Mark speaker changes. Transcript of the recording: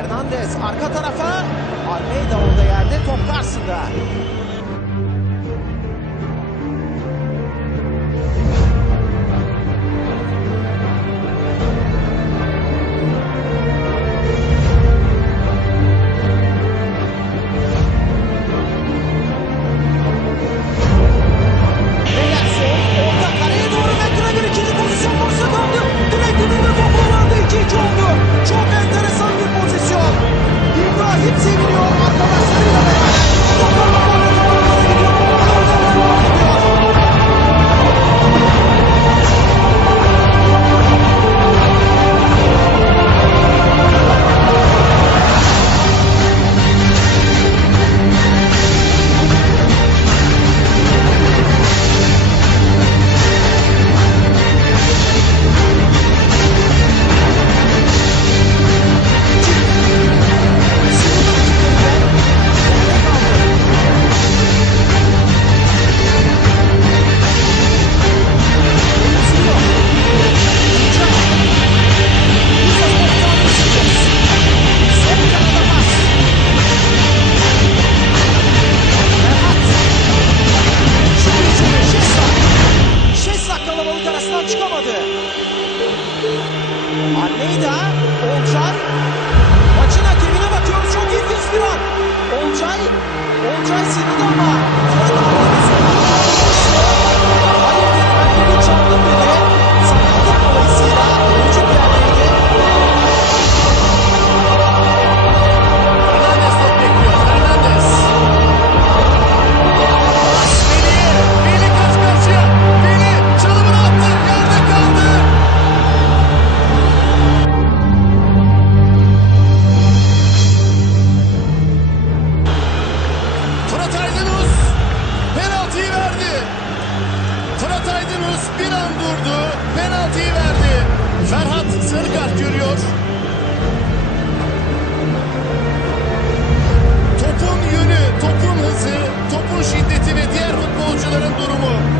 Speaker 1: Hernandez arka tarafa. Almeida orada yerde top.
Speaker 2: chance de tomar. Ferhat sarı görüyor. Topun yönü, topun hızı, topun şiddeti ve diğer futbolcuların durumu